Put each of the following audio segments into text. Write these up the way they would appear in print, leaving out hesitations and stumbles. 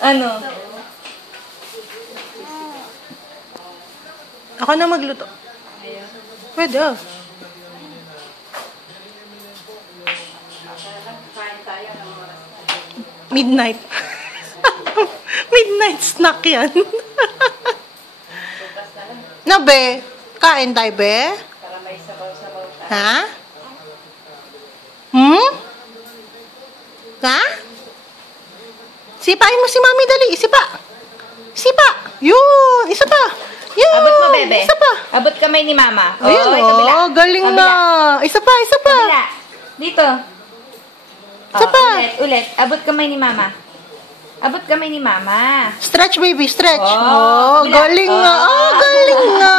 Ano? Ako na magluto. Pwede ah. Midnight. Midnight snack yan. Nabe, kain tayo be? Para may sabaw-sabaw tayo. Ha? Hmm? Ha? Sipain mo si Mami dali. Isipa. Sipa. Yun. Isa pa. Yun. Abot mo, bebe. Isa pa. Abot kamay ni mama. Ayun, kabila. galing Kabila. na. Isa pa, isa pa. Kabila. Dito. Isa pa. Ulit. Abot kamay ni mama. Abot kamay ni mama. Stretch, baby. Stretch. Oh, kabila. Galing nga. Galing nga.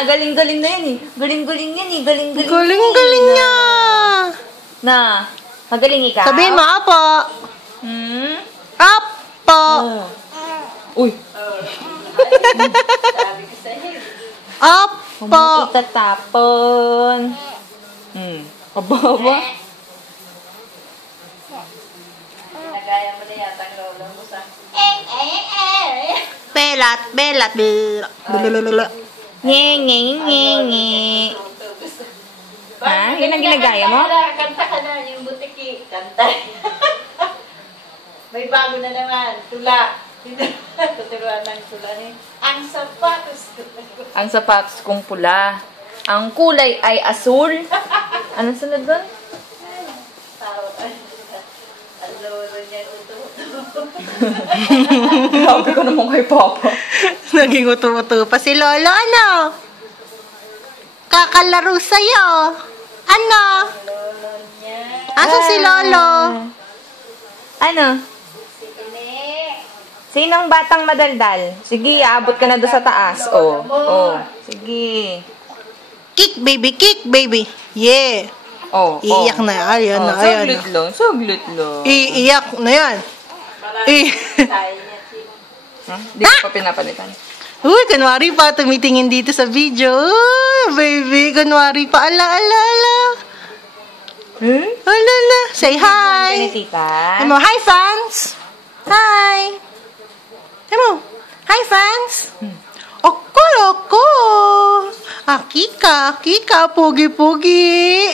Galing-galing na yan eh. Galing-galing yan eh. Galing-galing. Galing niya. Na. Magaling ikaw? Sabihin mo, apo. Hmm? Apo. Uy. Apo. Huwag mong itatapon. Aba. Nagaya mo na yata ang lolo mo sa... Belat. Nge. Ha? Yun ang ginagaya mo? Kanta ka na, yung butiki. Kanta. May bago na naman. Tula. Tuturuan ng tula niya. Ang sapatos ko. Ang sapatos kong pula. Ang kulay ay asul. Anong sunod doon? Ang lolo niya uto. Grabe ko naman kay Papa. Naging uto-uto pa si Lolo. Ano? Kakalaro sa'yo. Ano? Lolo niya. Asan si Lolo? Ano? Si Pine. Sinong batang madaldal? Sige, aabot ka na doon sa taas. Sige. Kick, baby. Yeah. Iiyak na. Ayan na. Saglit lang. Iiyak na yan. Tayo niya. Di ko pa pinapalitan. Uy, kunwari pa. Tumitingin dito sa video. Uy, baby. Kunwari pa. Ala. Ala. Say hi. Tita. Ano, hi, fans. Hi. Ano, hi, fans. Ako. Kika, pugi-pugi.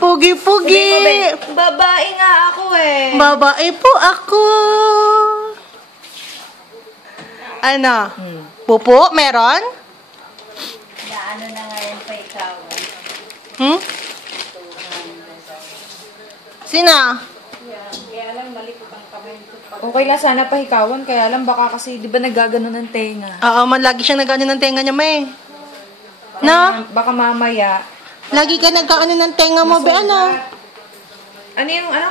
Pugi-pugi. Babae nga ako eh. Babae po ako. Ano? Pupo, meron? Naano na nga yan pa ikaw. Sina? Kaya lang malikot ang kamay ko. Okay lang sana pahikawan, kaya lang baka kasi, di ba nagagano ng tenga? Oo, lagi siyang nag-ano ng tenga niya, may. No? Baka mamaya. Lagi ka nag-ano ng tenga mo, be, ano? Ano yung ano?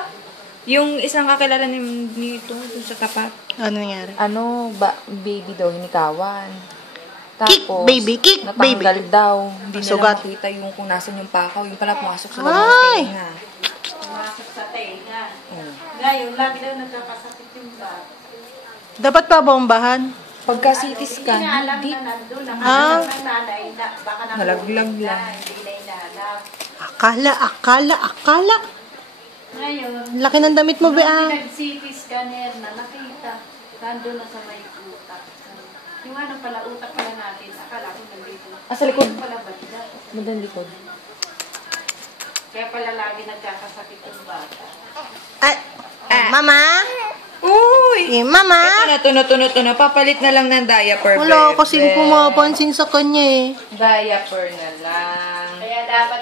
Yung isang kakilala nito dun sa tapat. Ano nangyari? Baby daw, hinikawan. Kick, baby. Natanggal daw. Hindi nila Sugat. makita yung kung nasan yung pakaw. Yung pala pumasok sa Ay! loob ng tenga. Pumasok sa tenga. Ngayon, lagi daw nagkakasakit yung bata. Dapat pa bombahan? Pagka CT scan, Hindi na alam hindi. na nandun. Ang ng nanay na baka Nalaglag lang. Hindi na inahalap. Akala. Ngayon, Laki ng damit mo, be, pinag-CT scanner na nakita. Nandun na sa may utak. Yung ano pala, utak pala natin. Akala ko nandito. Sa likod. Pala banda. Madang likod. Kaya pala lagi nagkakasakit yung bata. Mama? Uy! Mama? Ito na. Papalit na lang ng diaper, Wala bebe. kasing pumapansin sa kanya, eh. Diaper na lang. Kaya dapat